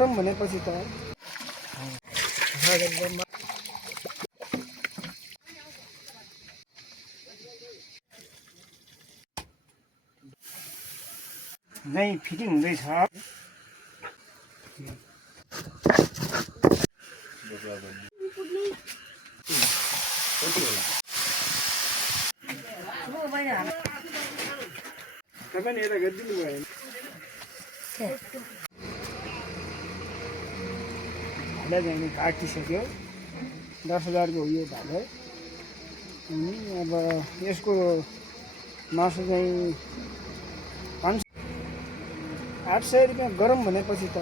गरम भनेपछि त नै फिटिङ हुँदैछ। तपाईले यता गरिदिनु भयो भाले चाहिँ काटिसक्यो। 10,000 को हो यो भाले। अनि अब यसको मासु चाहिँ 800 रुपियाँ गरम भनेपछि त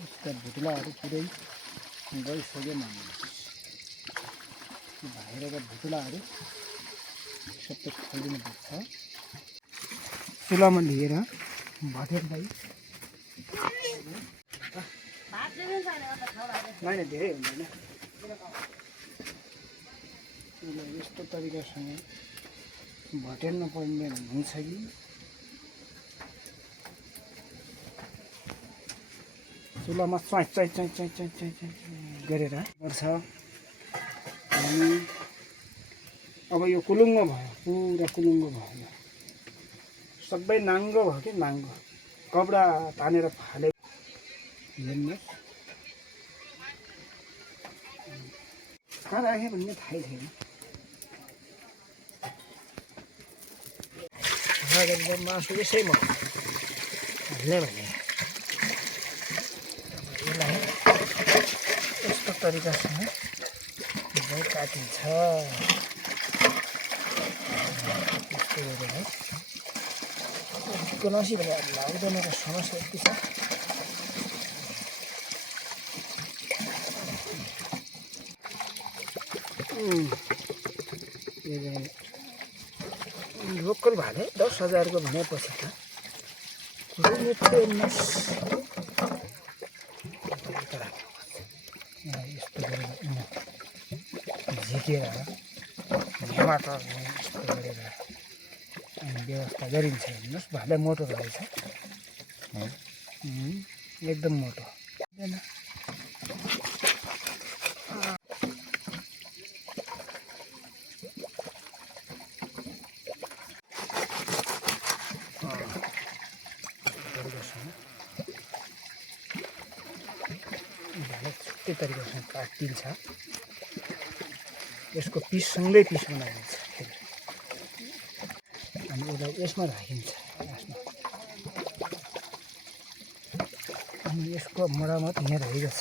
यसका भुटुलाहरू पुरै गइसक्यो मान्नुहोस्। बाहिरका भुटुलाहरू सबै खोलिनुपर्छ। चुलामा लिएर भटेरलाई होइन धेरै हुँदैन। यस्तो तरिकासँग भटेर्न पर्ने हुन्छ कि चुलामा चाइ गरेर पर्छ। अनि अब यो कुलुङ्गो भयो, पुरा कुलुङ्गो भयो। सबै नाङ्गो भयो कि नाङ्गो कपडा तानेर फाले। हेर्नुहोस् कहाँ राखेँ भन्ने थाहै छैन। मासु यसैमा हाल्ने भने यसलाई यस्तो तरिकासँग काटिन्छ। यस्तो गरेर गुनासी भने लाग्दैन र समस्या यति छ। लोकल भाले 10,000 को भनेपछि त कुरो मिठो हेर्नुहोस्। यस्तो गरेर झिकेर टमाटर यस्तो गरेर व्यवस्था गरिन्छ। हेर्नुहोस् भाले मोटो रहेछ, एकदम मोटो। छुट्टै तरिकासँग काटिन्छ। यसको पिससँगै पिस बनाइन्छ अनि उसलाई यसमा राखिन्छ। अनि यसको मरामत यहाँ रहिरहेछ।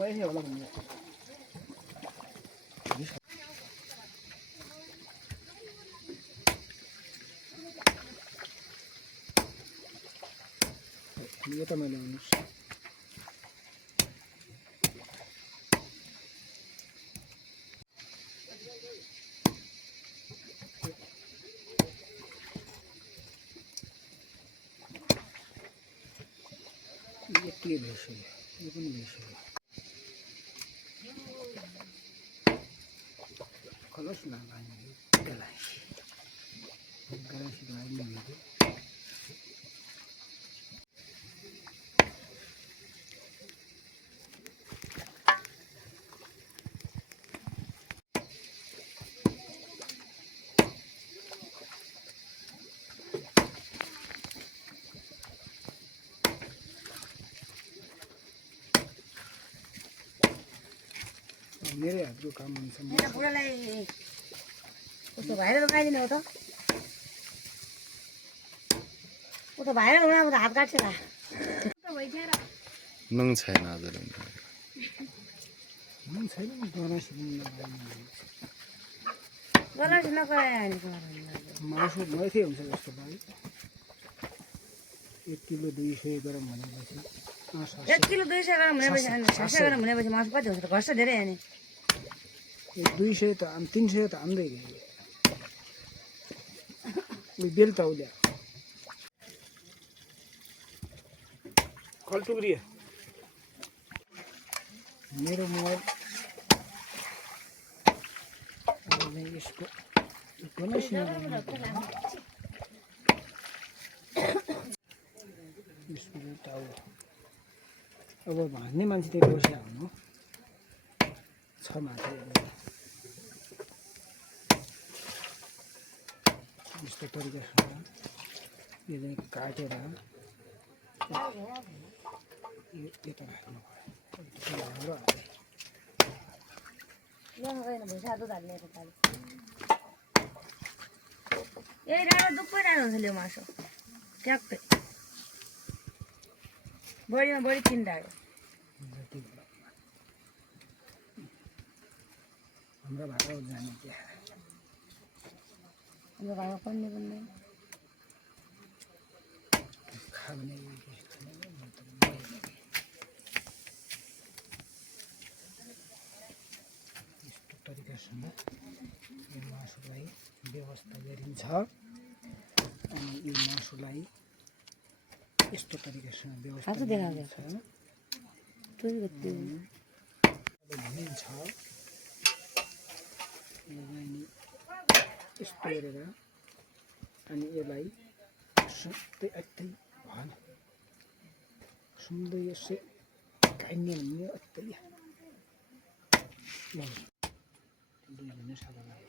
मैं ही वाला बन ये तो मैंने ये भेज ये पनि भेज कलश ना मेरै हातको काम हुन्छ मेरो बुढालाई उसो भाइरल बनाइदिने हो त ऊ त भाइरल हुन त हात काट्छ ला नङ छैन आज मन छैन गरासी गलती नगरायो मासु मैथै हुन्छ जस्तो भयो 1 किलो 200 ग्राम भनेपछि 1 किलो 200 ग्राम भनेपछि 700 ग्राम भनेपछि मासु कति हुन्छ त घट्छ धेरै अनि 200 त 300 त आउँदै गयो बेल त उल्या कल्टुग्रिया मेरो मोबाइल यसको अब भन्ने मान्छे त्यही बसिया हुनु छ मान्छे यस्तो तरिकासँग यो चाहिँ काटेर यता राख्नु पर्यो यही डाँडो दुःखै डाँडो हुन्छ ल्याउ मासु ट्याक्कै बढीमा बढी 3 डाँडो हाम्रो भाडा जाने क्या हाम्रो घरमा पन्ने खाने यस्तो तरिकासँग यो मासुलाई व्यवस्था गरिन्छ अनि यो मासुलाई यस्तो तरिकासँग व्यवस्था गरिन्छ भनिन्छ यस्तो गरेर अनि यसलाई सुत्दै अत्तै भन सुन्दै यसै खाइने भन्ने अत्तै भन्ने साह्रो लाग्यो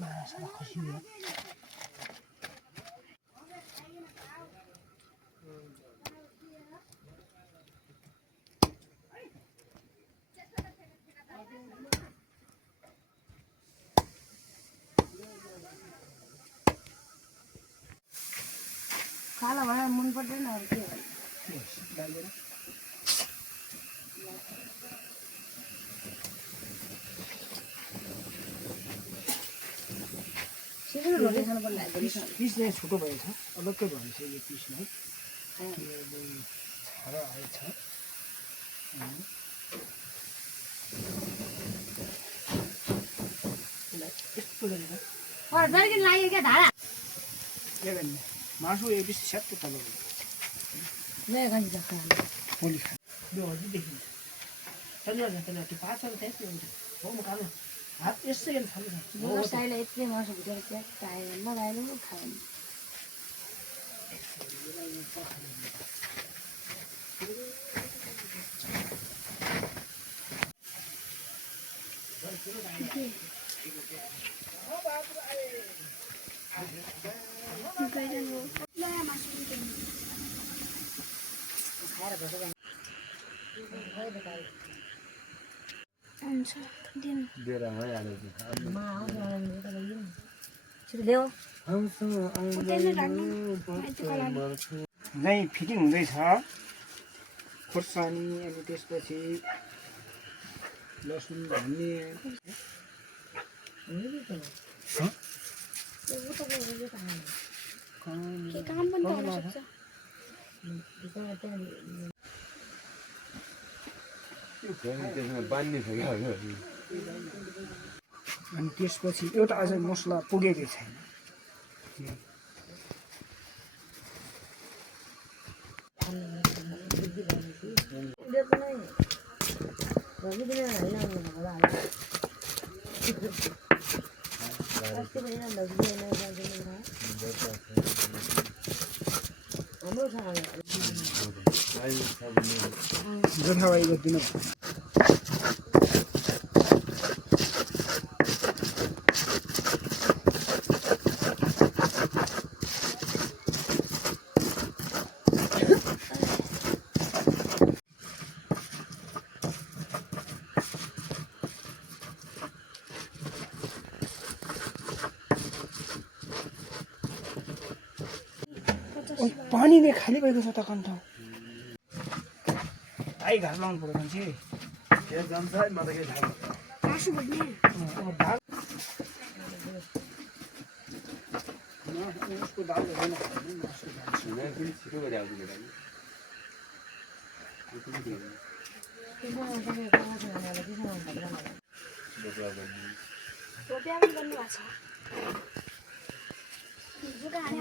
माछा खसियो खाला भनेर मन पर्दैन अरू के डालेर सिधै रोटी खानु पर्ने पिस चाहिँ छोटो भएछ अलग्गै भएछ यो पिसलाई छाडा आएछ यस्तो गरेर जर्किन लाग्यो क्या धारा के गर्ने मासु एक पिस स्याप्पै तल नयाँ गाडी जस्तो भोलि खा यो हजुर देखिन्छ चलिहाल्छ त्यो पाछा त्यस्तै हुन्छ हो म खानु हात यसै गरी खानु व्यवसायले यति मासु भित्र क्या चाहिएन नलाएर पनि खाएन नै फिटिङ हुँदैछ खोर्सानी अनि त्यसपछि लसुन धनिया अनि त्यसपछि एउटा अझ मसला पुगेकै छैन जोखावाई गरिदिनु पानीले खाली भएको छ त कन्ठ भाइ घर लाउनु पर्यो मान्छे खेत जान्छ है म त के थाहा मासु भन्ने अब भात उसको दाल होइन छिटो गरी आउँछु केटा रोपिया पनि गर्नुभएको छ जुका हाने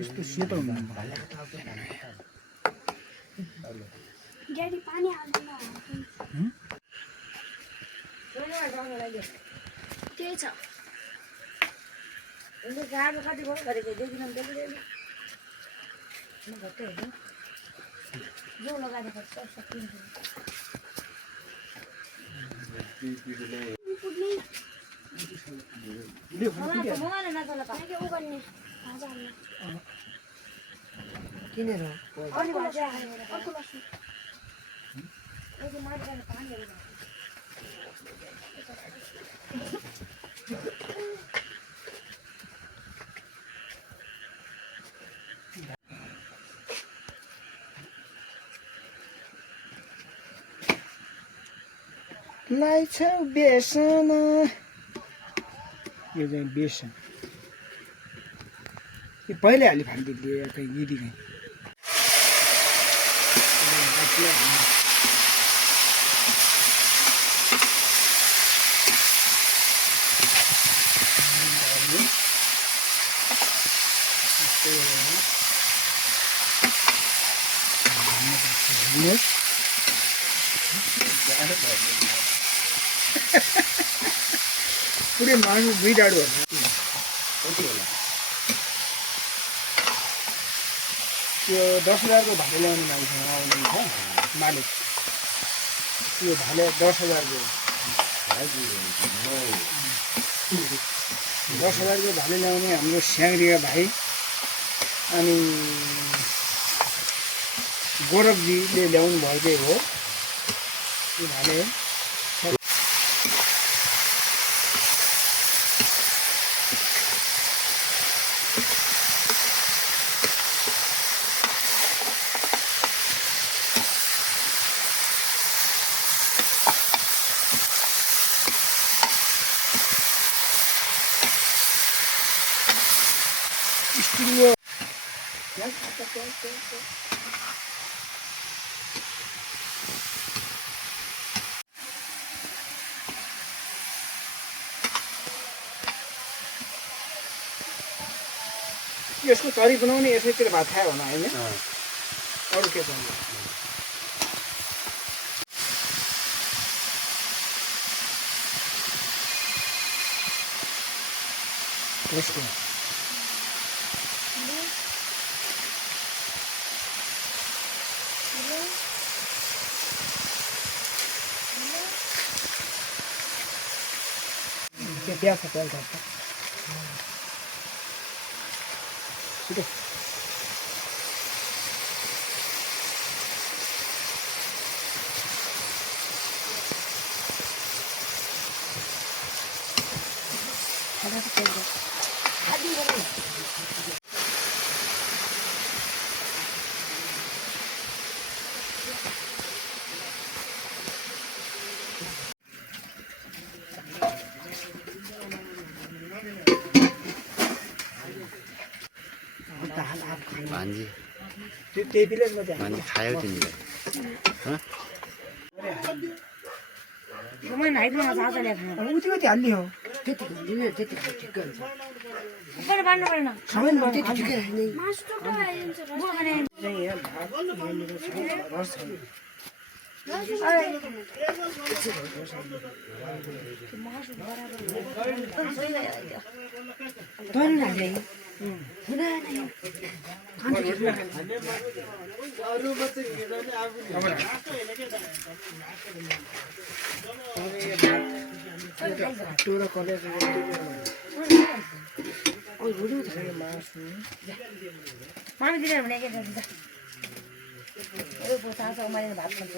यस्तो सेतो हुनु ड्याडी पानी हाल्दैन त्यही छ गाडो कति भयो गरेको देखिन घट्टै होइन जो लगाएको सब सकिन्छ मलाई नचला के उ गर्ने भाजा हाल्ने किनेर अर्को लसुन लाइछ बेसन यो चाहिँ बेसन यो पहिले हाली फालिदिए कहीँ गिरी कहीँ पुरै मासु दुई डाडु त्यो 10,000 को भाले ल्याउने मान्छे आउनुहुन्छ मालिक त्यो भाले 10,000 को 10,000 को भाले ल्याउने हाम्रो स्याङ्रिया भाइ अनि गौरवजीले ल्याउनु भएकै हो त्यो भाले स्टिलको यसको तरी बनाउने यसैतिर भात खायो होला होइन अरू के छ यसको प्याज छ प्याज छिटो भान्जी त्यही प्लेटमा चाहिँ भान्जी खायो तिमीले मैले हाइटमा चाचाले खानु उति कति हाल्ने हो त्यति ठिक्कै हुन्छ पनि बाँड्नु परेन सबै त्यति ठिकै नि मासु टुक्रा आइन्छ चाहिँ यहाँ भात यहाँनिर छ रस छैन टोरा कलेज मामी दिने भने के गर्छ सांगतो उमालेर भात खान्छ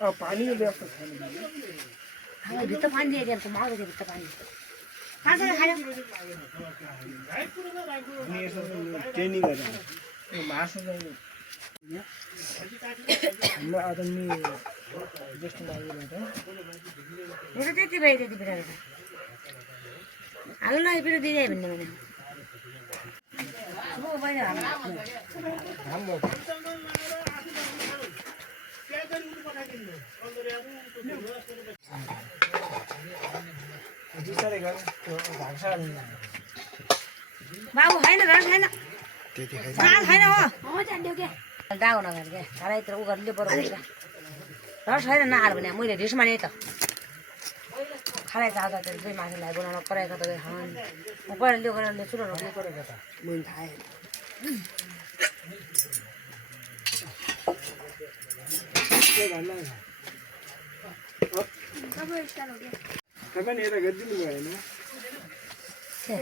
पानीको व्यवस्था छैन हामी भित्र पानी दिएको मागो दियो भित्र पानी कहाँसँग खायो अनि यसो ट्रेनिङ गरेर मासु चाहिँ हाम्रो आदमी जस्तो लागेर मेरो त्यति भयो त्यति बेला हाल्नु न पिरो दिइदिए भन्ने भने अब मैले हाम्रो बिस्तारै गर त्यो भाग्छ बाबु छैन रस छैन साल छैन हो हो जान्थ्यो क्या डाउ नगरेर क्या साह्रै यत्रो उ गरेर बरु रस छैन नहाल भने मैले रिसमा नि त खालाई चाहता त दुई मान्छेलाई बनाउन परेको त खानु म पहिला लियो गरेर चुरो रोक्नु परेको त मैले थाहा के भन्नु अब स्टार्ट हो गया तपाईँ नि यता गरिदिनु भएन के